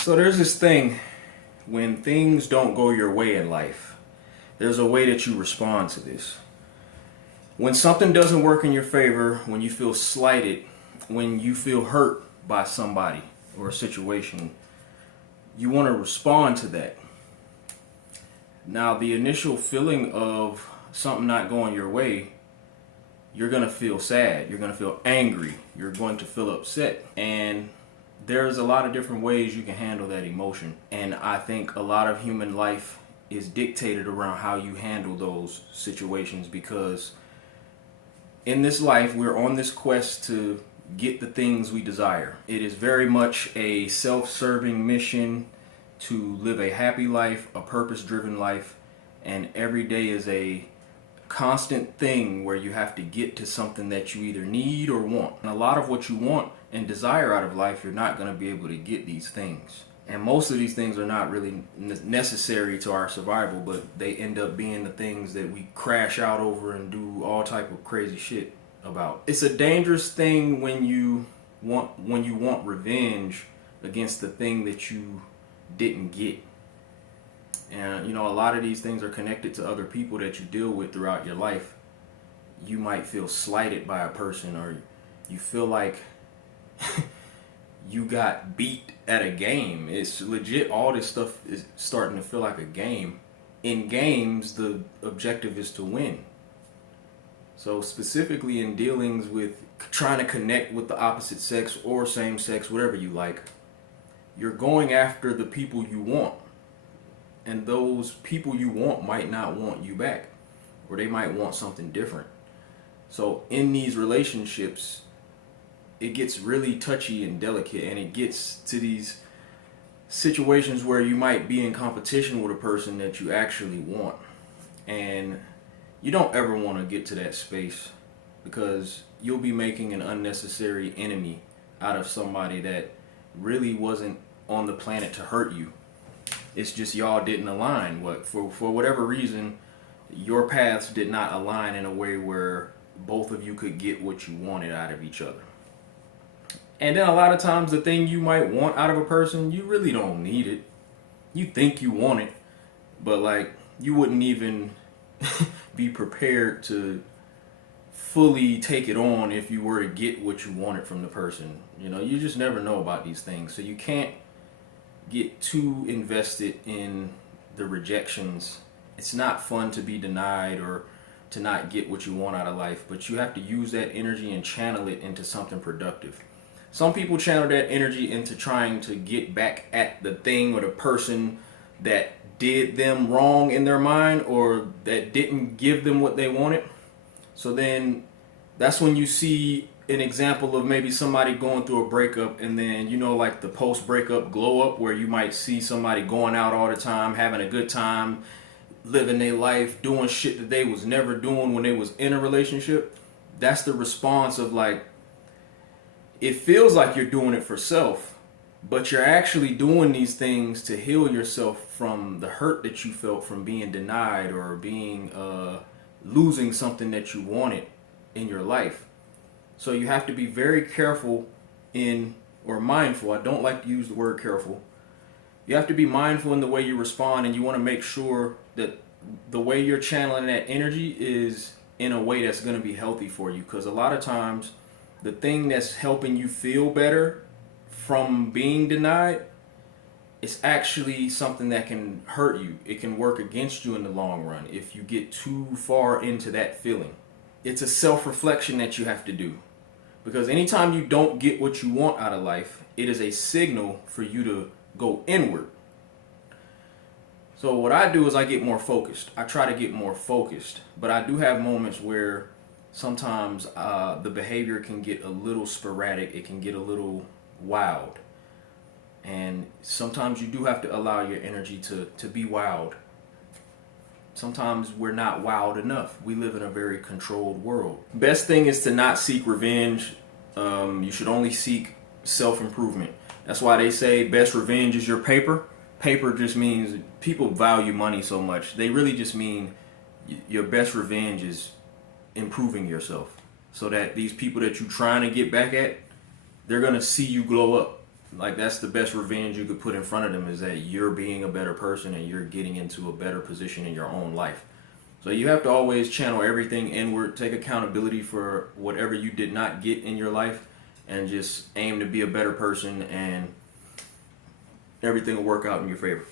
So there's this thing, when things don't go your way in life, there's a way that you respond to this. When something doesn't work in your favor, when you feel slighted, when you feel hurt by somebody or a situation, you want to respond to that. Now, the initial feeling of something not going your way, you're going to feel sad, you're going to feel angry, you're going to feel upset, and there's a lot of different ways you can handle that emotion. And I think a lot of human life is dictated around how you handle those situations, because in this life, we're on this quest to get the things we desire. It is very much a self-serving mission to live a happy life, a purpose-driven life, and every day is a constant thing where you have to get to something that you either need or want. And a lot of what you want and desire out of life, you're not going to be able to get these things. And most of these things are not really necessary to our survival, but they end up being the things that we crash out over and do all type of crazy shit about. It's a dangerous thing when you want revenge against the thing that you didn't get. And you know, a lot of these things are connected to other people that you deal with throughout your life. You might feel slighted by a person, or you feel like you got beat at a game. It's legit, all this stuff is starting to feel like a game. In games, the objective is to win. So specifically in dealings with trying to connect with the opposite sex or same sex, whatever you like, you're going after the people you want. And those people you want might not want you back, or they might want something different. So in these relationships, it gets really touchy and delicate, and it gets to these situations where you might be in competition with a person that you actually want. And you don't ever want to get to that space, because you'll be making an unnecessary enemy out of somebody that really wasn't on the planet to hurt you. It's just y'all didn't align. For whatever reason, your paths did not align in a way where both of you could get what you wanted out of each other. And then a lot of times the thing you might want out of a person, you really don't need it. You think you want it, but like, you wouldn't even be prepared to fully take it on if you were to get what you wanted from the person. You know, you just never know about these things. So you can't get too invested in the rejections. It's not fun to be denied or to not get what you want out of life, but you have to use that energy and channel it into something productive. Some people channel that energy into trying to get back at the thing or the person that did them wrong in their mind, or that didn't give them what they wanted. So then that's when you see an example of maybe somebody going through a breakup, and then, you know, like the post-breakup glow up, where you might see somebody going out all the time, having a good time, living their life, doing shit that they was never doing when they was in a relationship. That's the response of, like, it feels like you're doing it for self, but you're actually doing these things to heal yourself from the hurt that you felt from being denied or being losing something that you wanted in your life. So you have to be very careful or mindful. I don't like to use the word careful. You have to be mindful in the way you respond, and you want to make sure that the way you're channeling that energy is in a way that's going to be healthy for you. Because a lot of times, the thing that's helping you feel better from being denied is actually something that can hurt you. It can work against you in the long run if you get too far into that feeling. It's a self-reflection that you have to do. Because anytime you don't get what you want out of life, it is a signal for you to go inward. So what I do is I get more focused. I try to get more focused. But I do have moments where sometimes the behavior can get a little sporadic. It can get a little wild. And sometimes you do have to allow your energy to be wild. Sometimes we're not wild enough. We live in a very controlled world. Best thing is to not seek revenge. You should only seek self-improvement. That's why they say best revenge is your paper. Paper just means, people value money so much, they really just mean your best revenge is improving yourself, so that these people that you're trying to get back at, they're going to see you glow up. Like, that's the best revenge you could put in front of them, is that you're being a better person and you're getting into a better position in your own life. So you have to always channel everything inward, take accountability for whatever you did not get in your life, and just aim to be a better person, and everything will work out in your favor.